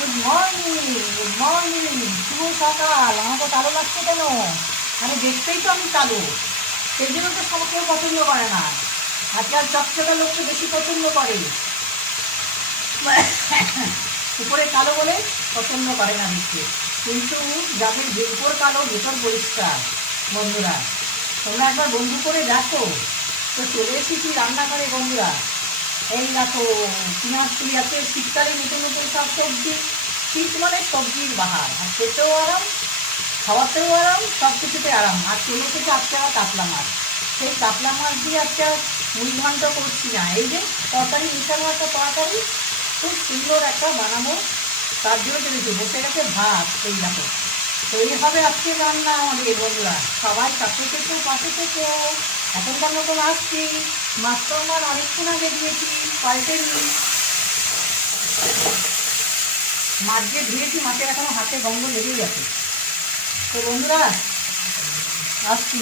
Good morning, good morning, শুভ সকাল। আমাকে কালো লাগছে কেন? মানে দেখতেই তো আমি কালো, সেই জন্য তো সব কেউ পছন্দ করে না। আজকাল চকচকে লোককে বেশি পছন্দ করে, উপরে কালো বলে পছন্দ করে না দেখতে। কিন্তু যাদের উপর কালো ভেতর পরিষ্কার, বন্ধুরা তোমরা একবার বন্ধু করে দেখো। তো চলে এসেছি রান্নাঘরে বন্ধুরা। এই দেখো পেঁয়াজ তুলি আছে, শীতকালে নতুন নতুন সব সবজি। শীত মানে সবজির বাহার, আর খেতেও আরাম, খাওয়াতেও আরাম, সব কিছুতে আরাম। আর চলে এসেছে আজকে আবার কাতলা মাছ। সেই কাতলা মাছ দিয়ে আজকে মুড়ি ঘন্ট করছি না, এই যে তরকারি মিশানো একটা তরকারি, খুব সুন্দর একটা বানাবো। তার জন্য চলেছি, বসে গেছে ভাত। এই দেখো, তো এইভাবে আজকে রান্না আমাদের বন্ধুরা। সবাই কাছে থেকে পাশে থেকে এখনকার মতন আসছি। মাছ তো আমার অনেকক্ষণ আগে দিয়েছি, পাল্টে নিই। মাছ যে ধুয়েছি, মাছের এখনো হাতে গন্ধ লেগেই আছে। তো বন্ধুরা আসছি।